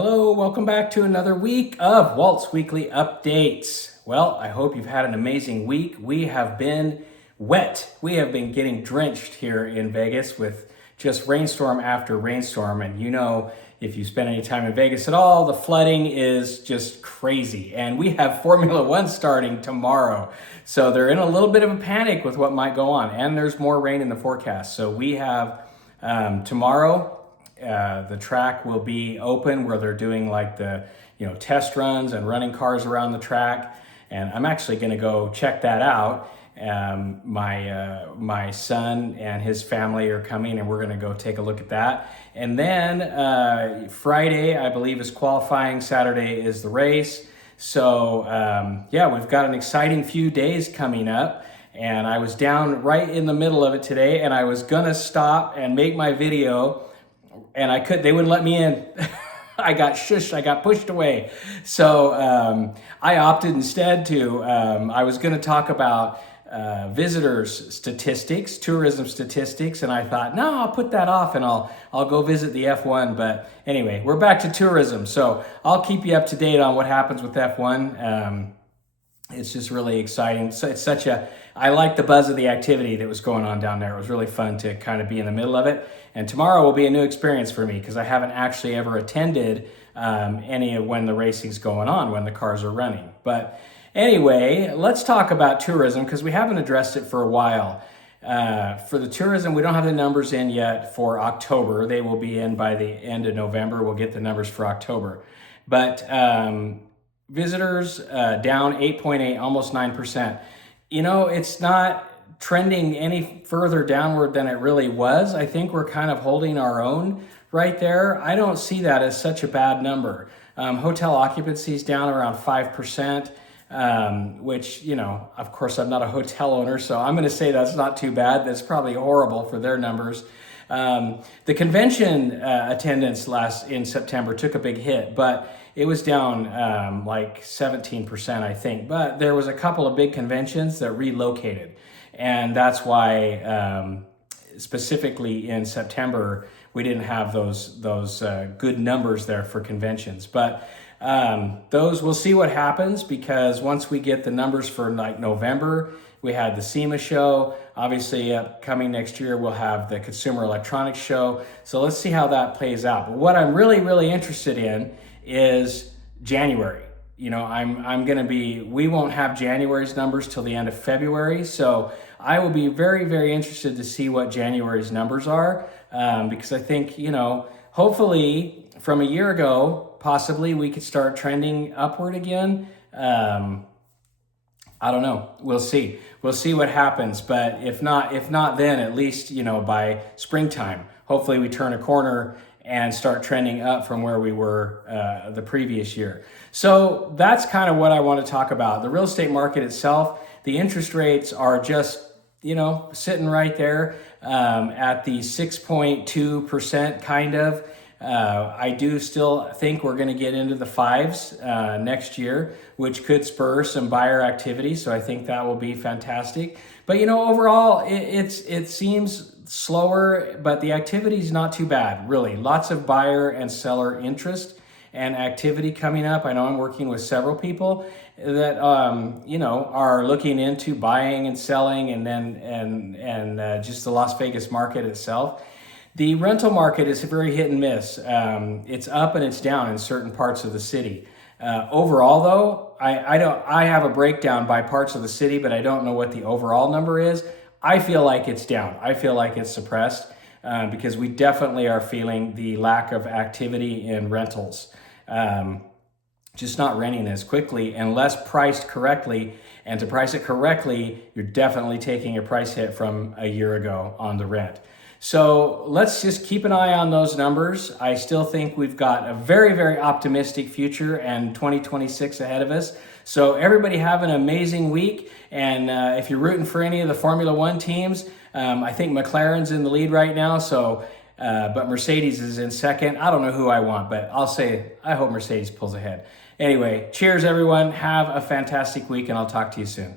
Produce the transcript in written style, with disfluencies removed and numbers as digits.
Hello, welcome back to another week of Walt's Weekly Updates. Well, I hope you've had an amazing week. We have been wet. We have been getting drenched here in Vegas with just rainstorm after rainstorm. And you know, if you spend any time in Vegas at all, the flooding is just crazy. And we have Formula One starting tomorrow. So they're in a little bit of a panic with what might go on. And there's more rain in the forecast. So we have tomorrow, the track will be open where they're doing like the test runs and running cars around the track, and I'm actually going to go check that out. My son and his family are coming, and we're going to go take a look at that. And then Friday, I believe, is qualifying. Saturday is the race. So yeah, we've got an exciting few days coming up. And I was down right in the middle of it today, and I was gonna stop and make my video, and they wouldn't let me in. I got shushed, I got pushed away. So I opted instead to, I was gonna talk about visitors statistics, tourism statistics, and I thought, no, I'll put that off and I'll go visit the F1. But anyway, we're back to tourism. So I'll keep you up to date on what happens with F1. It's just really exciting. So it's I like the buzz of the activity that was going on down there. It was really fun to kind of be in the middle of it. And tomorrow will be a new experience for me because I haven't actually ever attended any of when the racing's going on, when the cars are running. But anyway, let's talk about tourism because we haven't addressed it for a while. For the tourism, we don't have the numbers in yet for October. They will be in by the end of November. We'll get the numbers for October. But visitors down 8.8, almost 9%. You know, it's not trending any further downward than it really was. I think we're kind of holding our own right there. I don't see that as such a bad number. Hotel occupancy is down around 5%, which, of course, I'm not a hotel owner, so I'm going to say that's not too bad. That's probably horrible for their numbers. The convention attendance in September took a big hit, but it was down like 17%, I think. But there was a couple of big conventions that relocated. And that's why specifically in September, we didn't have those good numbers there for conventions. But those, we'll see what happens, because once we get the numbers for like November, we had the SEMA show. Obviously, coming next year, we'll have the Consumer Electronics Show. So let's see how that plays out. But what I'm really, really interested in is January. We won't have January's numbers till the end of February. So I will be very, very interested to see what January's numbers are. Because I think, hopefully from a year ago, possibly we could start trending upward again. I don't know. We'll see. We'll see what happens. But if not, then at least, by springtime, hopefully we turn a corner and start trending up from where we were the previous year. So that's kind of what I want to talk about. The real estate market itself, the interest rates are just, sitting right there at the 6.2% kind of. I do still think we're going to get into the fives next year, which could spur some buyer activity. So I think that will be fantastic. But overall, it seems slower, but the activity is not too bad, really. Lots of buyer and seller interest and activity coming up. I know I'm working with several people that are looking into buying and selling, and just the Las Vegas market itself. The rental market is very hit and miss. It's up and it's down in certain parts of the city. Overall, though, I have a breakdown by parts of the city, but I don't know what the overall number is. I feel like it's down. I feel like it's suppressed because we definitely are feeling the lack of activity in rentals. Just not renting as quickly unless priced correctly. And to price it correctly, you're definitely taking a price hit from a year ago on the rent. So let's just keep an eye on those numbers. I still think we've got a very, very optimistic future and 2026 ahead of us. So everybody have an amazing week. And if you're rooting for any of the Formula One teams, I think McLaren's in the lead right now. So, but Mercedes is in second. I don't know who I want, but I'll say I hope Mercedes pulls ahead. Anyway, cheers everyone. Have a fantastic week, and I'll talk to you soon.